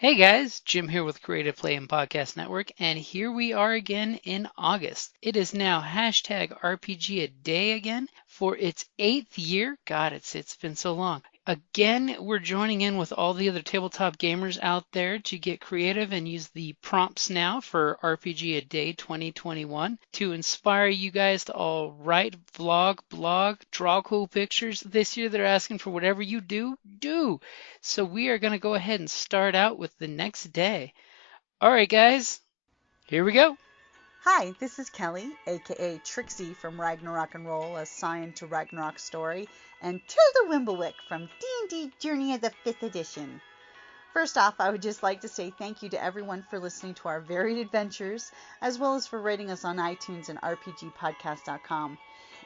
Hey guys, Jim here with Creative Play and Podcast Network, and here we are again in August. It is now hashtag RPGaDay again for its 8th year. God, it's been so long. Again, we're joining in with all the other tabletop gamers out there to get creative and use the prompts now for RPGaDay 2021 to inspire you guys to all write, vlog, blog, draw cool pictures. This year they're asking for whatever you do. So we are going to go ahead and start out with the next day. All right, guys, here we go. Hi, this is Kelly, aka Trixie from Ragnarok and Roll, assigned to Ragnarok Story, and Tilda Wimblewick from D&D Journey of the 5th Edition. First off, I would just like to say thank you to everyone for listening to our varied adventures, as well as for rating us on iTunes and RPGpodcast.com.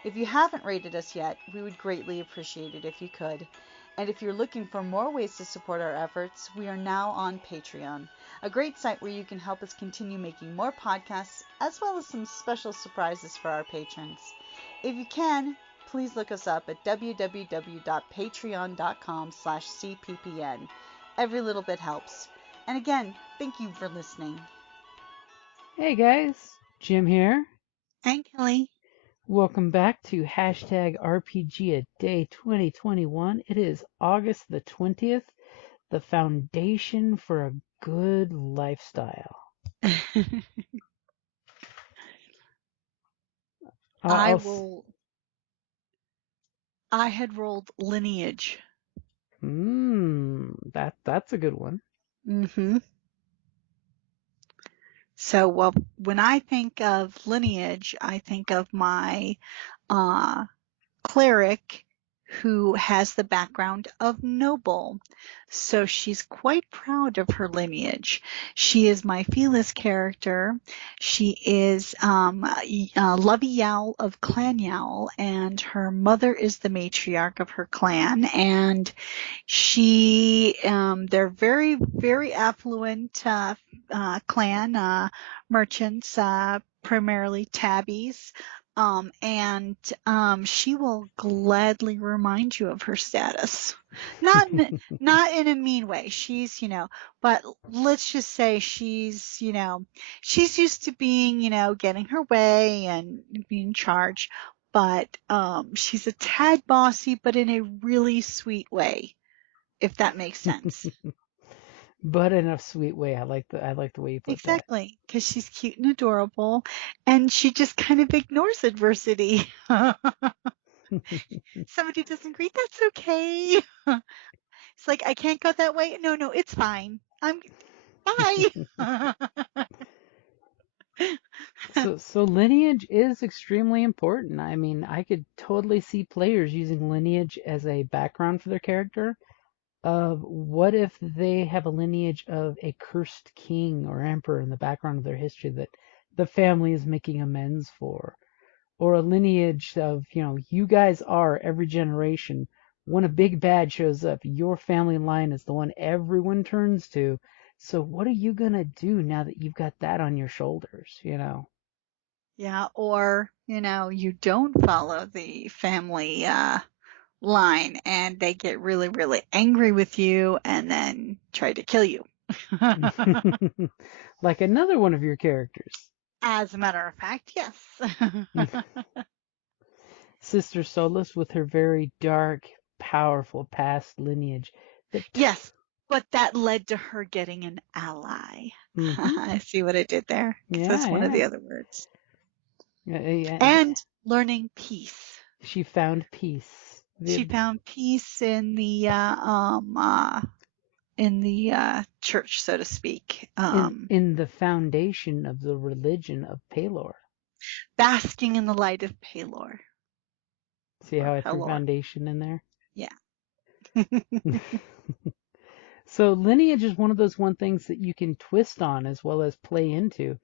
If you haven't rated us yet, we would greatly appreciate it if you could. And if you're looking for more ways to support our efforts, we are now on Patreon, a great site where you can help us continue making more podcasts, as well as some special surprises for our patrons. If you can, please look us up at www.patreon.com/cppn. Every little bit helps. And again, thank you for listening. Hey guys, Jim here. And Kelly. Welcome back to hashtag RPGaDay 2021. It is August the 20th, the foundation for a good lifestyle. I had rolled lineage. That's a good one. Mm-hmm. So, well, when I think of lineage, I think of my cleric who has the background of noble. So she's quite proud of her lineage. She is my Felis character. She is Lovey Yowl of Clan Yowl, and her mother is the matriarch of her clan. And they're very, very affluent clan merchants, primarily tabbies. She will gladly remind you of her status. Not in a mean way. She's, but let's just say she's used to being, getting her way and being in charge. But she's a tad bossy, but in a really sweet way, if that makes sense. But in a sweet way. I like the way you put Exactly, because she's cute and adorable, and she just kind of ignores adversity. Somebody doesn't agree, that's okay. It's like, I can't go that way. No, it's fine. Bye. So lineage is extremely important. I mean, I could totally see players using lineage as a background for their character. Of what if they have a lineage of a cursed king or emperor in the background of their history that the family is making amends for? Or a lineage of, you guys are every generation. When a big bad shows up, your family line is the one everyone turns to. So what are you going to do now that you've got that on your shoulders, Yeah, or, you don't follow the family line and they get really, really angry with you and then try to kill you. Like another one of your characters. As a matter of fact, yes. Sister Solus with her very dark, powerful past lineage. Yes, but that led to her getting an ally. I see what I did there, because that's one of the other words. Yeah. And learning peace. She found peace. She found peace in the church, so to speak. In the foundation of the religion of Pelor. Basking in the light of Pelor. See how I threw foundation in there? Yeah. So lineage is one of those things that you can twist on as well as play into.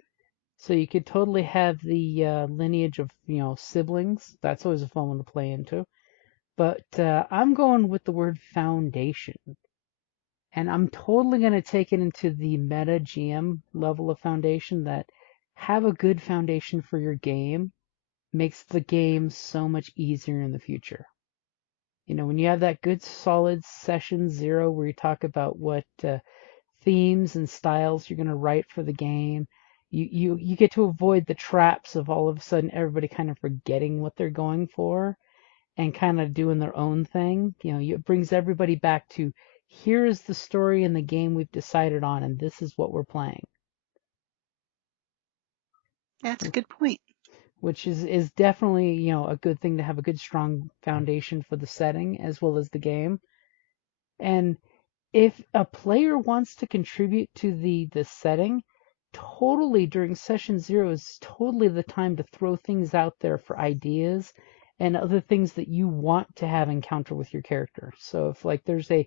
So you could totally have the lineage of, siblings. That's always a fun one to play into. But I'm going with the word foundation. And I'm totally going to take it into the meta GM level of foundation, that have a good foundation for your game makes the game so much easier in the future. When you have that good solid session 0 where you talk about what themes and styles you're going to write for the game. You get to avoid the traps of all of a sudden everybody kind of forgetting what they're going for and kind of doing their own thing. It brings everybody back to, here is the story in the game we've decided on, and this is what we're playing. That's a good point. Which is definitely, a good thing to have a good strong foundation for the setting as well as the game. And if a player wants to contribute to the setting, totally during session 0 is totally the time to throw things out there for ideas and other things that you want to have encounter with your character. So if like there's a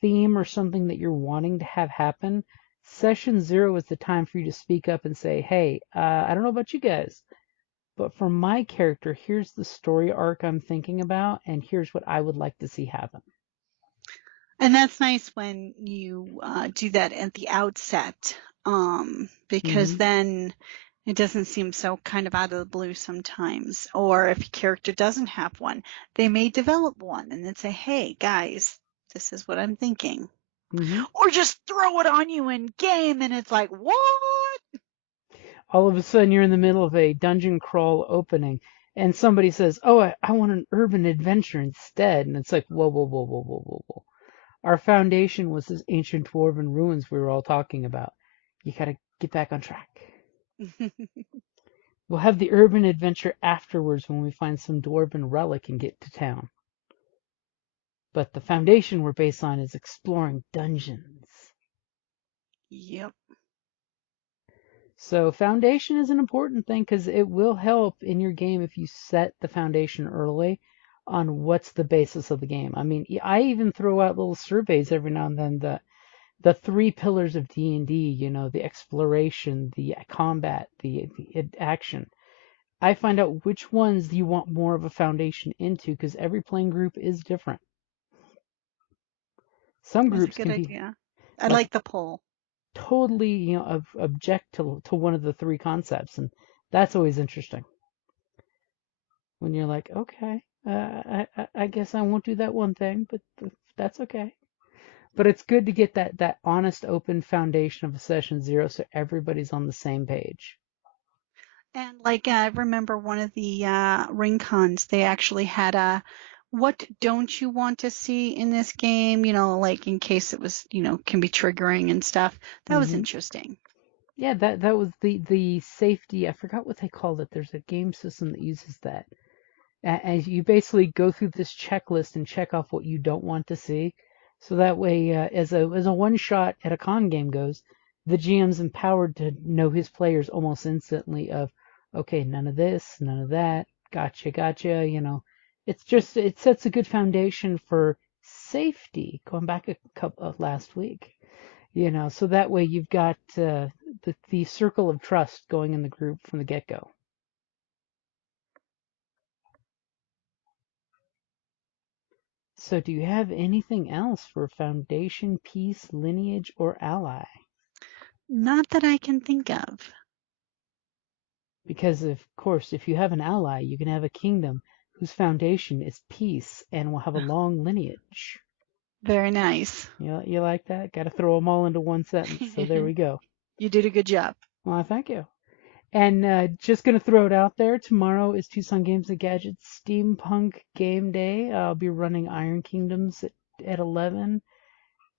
theme or something that you're wanting to have happen, session 0 is the time for you to speak up and say, hey, I don't know about you guys, but for my character, here's the story arc I'm thinking about, and here's what I would like to see happen. And that's nice when you do that at the outset, because then it doesn't seem so kind of out of the blue sometimes. Or if your character doesn't have one, they may develop one and then say, hey, guys, this is what I'm thinking. Or just throw it on you in game and it's like, what? All of a sudden you're in the middle of a dungeon crawl opening and somebody says, oh, I want an urban adventure instead. And it's like, whoa, whoa, whoa, whoa, whoa, whoa, whoa. Our foundation was this ancient dwarven ruins we were all talking about. You gotta get back on track. We'll have the urban adventure afterwards when we find some dwarven relic and get to town. But the foundation we're based on is exploring dungeons. Yep. So foundation is an important thing because it will help in your game if you set the foundation early on what's the basis of the game. I mean, I even throw out little surveys every now and then. The 3 pillars of D&D, the exploration, the combat, the action. I find out which ones you want more of a foundation into because every playing group is different. Some groups That's a good can idea. I like the poll. Totally, object to one of the 3 concepts, and that's always interesting. When you're like, okay, I guess I won't do that one thing, but that's okay. But it's good to get that honest, open foundation of a session 0 so everybody's on the same page. And like I remember one of the ring cons, they actually had a what don't you want to see in this game, like in case it was, can be triggering and stuff. That was interesting. Yeah, that was the safety. I forgot what they called it. There's a game system that uses that. As you basically go through this checklist and check off what you don't want to see. So that way, as a one shot at a con game goes, the GM's empowered to know his players almost instantly of, okay, none of this, none of that, gotcha, it sets a good foundation for safety. Going back a couple last week, so that way you've got the circle of trust going in the group from the get-go. So do you have anything else for foundation, piece, lineage, or ally? Not that I can think of. Because, of course, if you have an ally, you can have a kingdom whose foundation is peace and will have a long lineage. Very nice. You like that? Got to throw them all into one sentence. So there we go. You did a good job. Well, thank you. And just going to throw it out there. Tomorrow is Tucson Games and Gadgets Steampunk Game Day. I'll be running Iron Kingdoms at 11.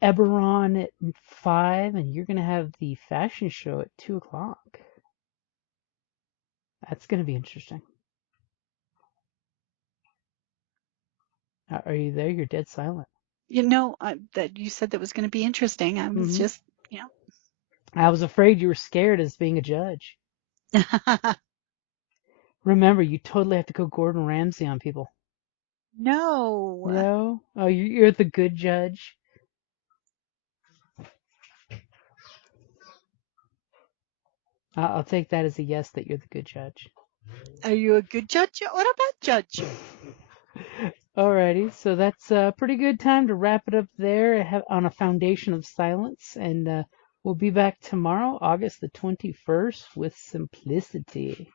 Eberron at 5, and you're going to have the fashion show at 2 o'clock. That's going to be interesting. Are you there? You're dead silent. That you said that was going to be interesting. I was just, I was afraid you were scared as being a judge. Remember, you totally have to go Gordon Ramsay on people. No. No? Oh, you're the good judge? I'll take that as a yes that you're the good judge. Are you a good judge or a bad judge? Alrighty, so that's a pretty good time to wrap it up there on a foundation of silence, and we'll be back tomorrow, August the 21st, with simplicity.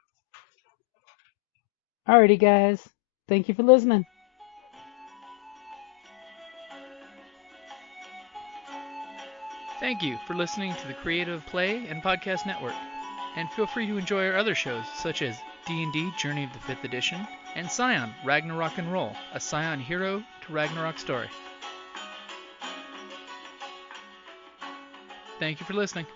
Alrighty, guys. Thank you for listening. Thank you for listening to the Creative Play and Podcast Network, and feel free to enjoy our other shows such as D&D Journey of the 5th Edition and Scion Ragnarok and Roll, a Scion Hero to Ragnarok story. Thank you for listening.